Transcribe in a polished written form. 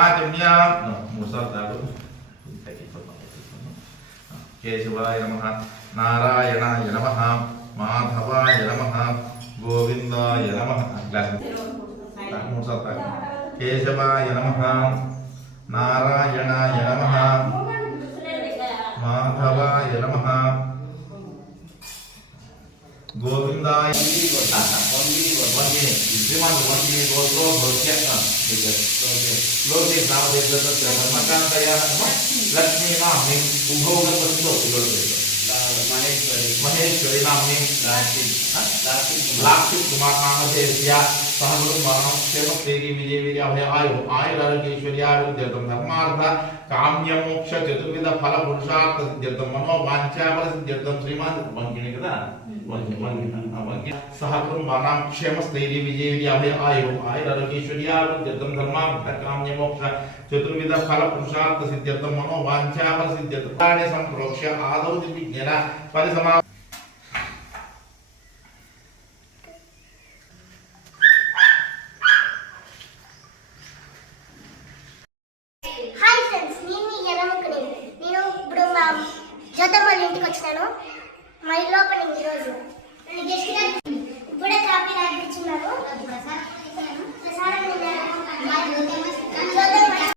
ఆగమ్య మూడుసార్లు తాడు. కేశవాయ నమః, నారాయణాయ నమః, మాధవాయ నమః, గోవిందాయ నమః. మూడుసార్లు తాడు. కేశవాయ నమః, నారాయణాయ నమః, మాధవాయ నమః, గోవిందాయ లోకే నామదేవతయ లక్ష్మీ నామ్ని ఉభౌ మహేశ్వరి నామ్ని లాక్షి కుమార్ నామధేయ సహ గురుమరణం క్షేమస్థైర్య విజయ విజయ అభయ ఆయు ఆయురారోగ్యేశ్వర్యారోగ్యర్థం ధర్మార్థ కామ్య మోక్ష చతుర్విధ ఫల పురుషార్థ సిద్ధ్యర్థం మనోవాంఛాఫల సిద్ధ్యర్థం శ్రీమాన్ వంకిని కదా సహ కుటుంబానాం క్షేమస్థైర్య విజయ విజయ అభయ ఆయు ఆయురారోగ్యేశ్వర్యారోగ్యర్థం ధర్మార్థ కామ్య మోక్ష చతుర్విధ ఫల పురుషార్థ సిద్ధ్యర్థం మనోవాంఛాఫల సిద్ధ్యర్థం సంప్రోక్ష్య ఆదౌ దివ్యజ్ఞాన పరిసమా. జ్యోతమ్మ వాళ్ళ ఇంటికి వచ్చినాను. మా ఇల్లు ఓపెనింగ్ ఈరోజు. ఇప్పుడే కాపీ రాయించున్నాను.